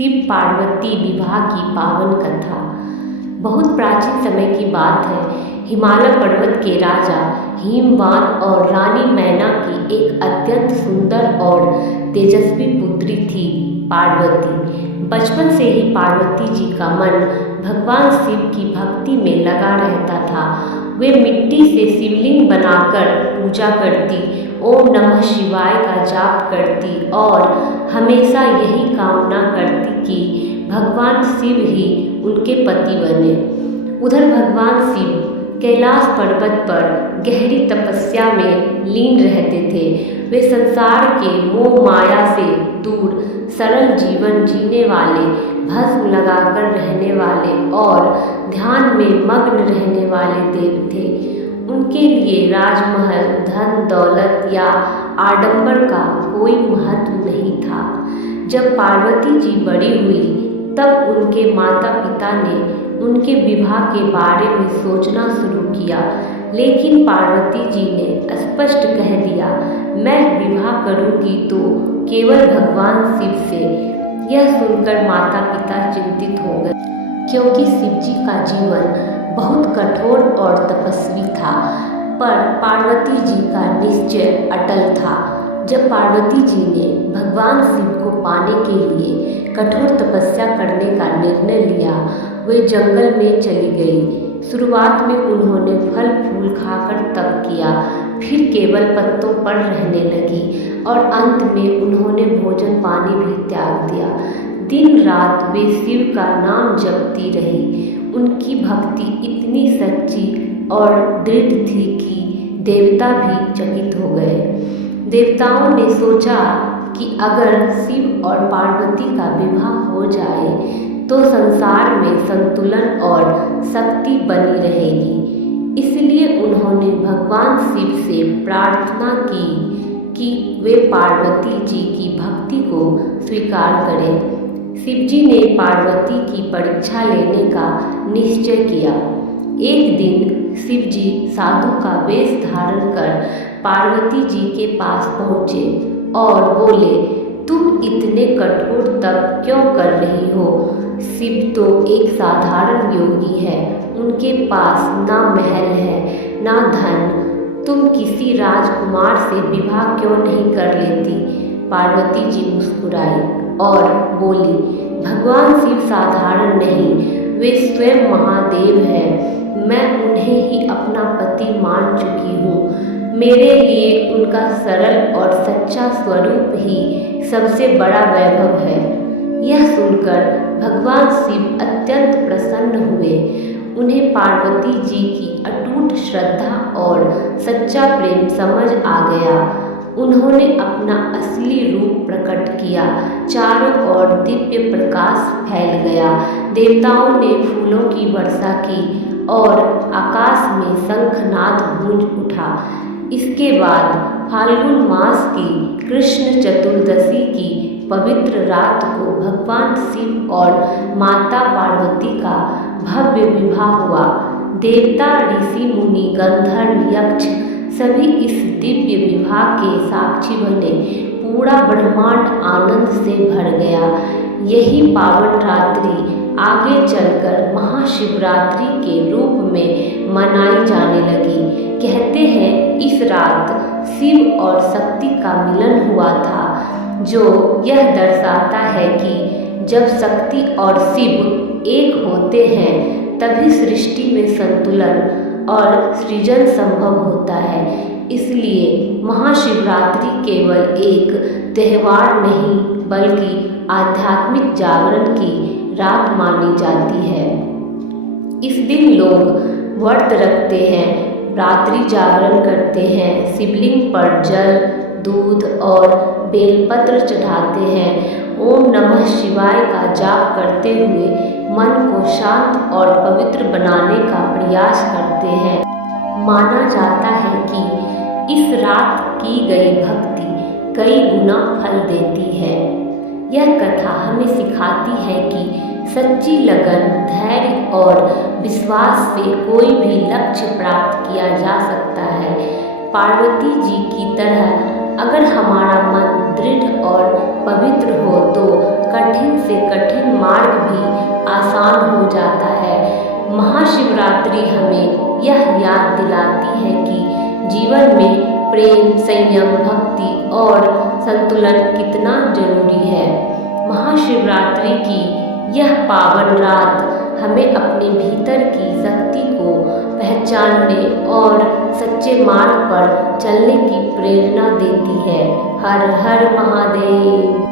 शिव पार्वती विवाह की पावन कथा। बहुत प्राचीन समय की बात है। हिमालय पर्वत के राजा हिमवान और रानी मैना की एक अत्यंत सुंदर और तेजस्वी पुत्री थी पार्वती। बचपन से ही पार्वती जी का मन भगवान शिव की भक्ति में लगा रहता था। वे मिट्टी से शिवलिंग बनाकर पूजा करती, ओम नमः शिवाय का जाप करती और हमेशा यही कामना करती कि भगवान शिव ही उनके पति बने। उधर भगवान शिव कैलाश पर्वत पर गहरी तपस्या में लीन रहते थे। वे संसार के मोह माया से दूर सरल जीवन जीने वाले, भस्म लगाकर रहने वाले और ध्यान में मग्न रहने वाले देव थे। उनके लिए राजमहल, धन दौलत या आडंबर का कोई महत्व नहीं था। जब पार्वती जी बड़ी हुई तब उनके माता पिता ने उनके विवाह के बारे में सोचना शुरू किया, लेकिन पार्वती जी ने स्पष्ट कह दिया, मैं विवाह करूंगी तो केवल भगवान शिव से। यह सुनकर माता पिता चिंतित हो गए, क्योंकि शिव जी का जीवन बहुत कठोर और तपस्वी था, पर पार्वती जी का निश्चय अटल था। जब पार्वती जी ने भगवान शिव को पाने के लिए कठोर तपस्या करने का निर्णय लिया, वे जंगल में चली गई। शुरुआत में उन्होंने फल फूल खाकर तप किया, फिर केवल पत्तों पर रहने लगी और अंत में उन्होंने भोजन पानी भी त्याग दिया। दिन रात वे शिव का नाम जपती रही। उनकी भक्ति इतनी सच्ची और दृढ़ थी कि देवता भी चकित हो गए। देवताओं ने सोचा कि अगर शिव और पार्वती का विवाह हो जाए तो संसार में संतुलन और शक्ति बनी रहेगी। इसलिए उन्होंने भगवान शिव से प्रार्थना की कि वे पार्वती जी की भक्ति को स्वीकार करें। शिव जी ने पार्वती की परीक्षा लेने का निश्चय किया। एक दिन शिव जी साधु का वेश धारण कर पार्वती जी के पास पहुँचे और बोले, तुम इतने कठोर तप क्यों कर रही हो? शिव तो एक साधारण योगी है, उनके पास ना महल है ना धन। तुम किसी राजकुमार से विवाह क्यों नहीं कर लेती? पार्वती जी मुस्कुराई और बोली, भगवान शिव साधारण नहीं, वे स्वयं महादेव हैं। मैं उन्हें ही अपना पति मान चुकी हूँ। मेरे लिए उनका सरल और सच्चा स्वरूप ही सबसे बड़ा वैभव है। यह सुनकर भगवान शिव अत्यंत प्रसन्न हुए। उन्हें पार्वती जी की अटूट श्रद्धा और सच्चा प्रेम समझ आ गया। उन्होंने अपना असली रूप प्रकट किया। चारों ओर दिव्य प्रकाश फैल गया। देवताओं ने फूलों की वर्षा की और आकाश में शंखनाद गूंज उठा। इसके बाद फाल्गुन मास की कृष्ण चतुर्दशी की पवित्र रात को भगवान शिव और माता पार्वती का भव्य विवाह हुआ। देवता, ऋषि, मुनि, गंधर्व, यक्ष सभी इस दिव्य विवाह के साक्षी बने। पूरा ब्रह्मांड आनंद से भर गया। यही पावन रात्रि आगे चलकर महाशिवरात्रि के रूप में मनाई जाने लगी। कहते हैं इस रात शिव और शक्ति का मिलन हुआ था, जो यह दर्शाता है कि जब शक्ति और शिव एक होते हैं तभी सृष्टि में संतुलन और सृजन संभव होता है। इसलिए महाशिवरात्रि केवल एक त्योहार नहीं बल्कि आध्यात्मिक जागरण की रात मानी जाती है। इस दिन लोग व्रत रखते हैं, रात्रि जागरण करते हैं, शिवलिंग पर जल, दूध और बेलपत्र चढ़ाते हैं, ओम नमः शिवाय का जाप करते हुए मन को शांत और पवित्र बनाने का प्रयास करते हैं। माना जाता है कि इस रात की गई भक्ति कई गुना फल देती है। यह कथा हमें सिखाती है कि सच्ची लगन, धैर्य और विश्वास से कोई भी लक्ष्य प्राप्त किया जा सकता है। पार्वती जी की तरह अगर हमारा मन दृढ़ और पवित्र हो तो कठिन से कठिन मार्ग भी आसान हो जाता है। महाशिवरात्रि हमें यह याद दिलाती है कि जीवन में प्रेम, संयम, भक्ति और संतुलन कितना जरूरी है। महाशिवरात्रि की यह पावन रात हमें अपने भीतर की शक्ति को पहचानने और सच्चे मार्ग पर चलने की प्रेरणा देती है। हर हर महादेव।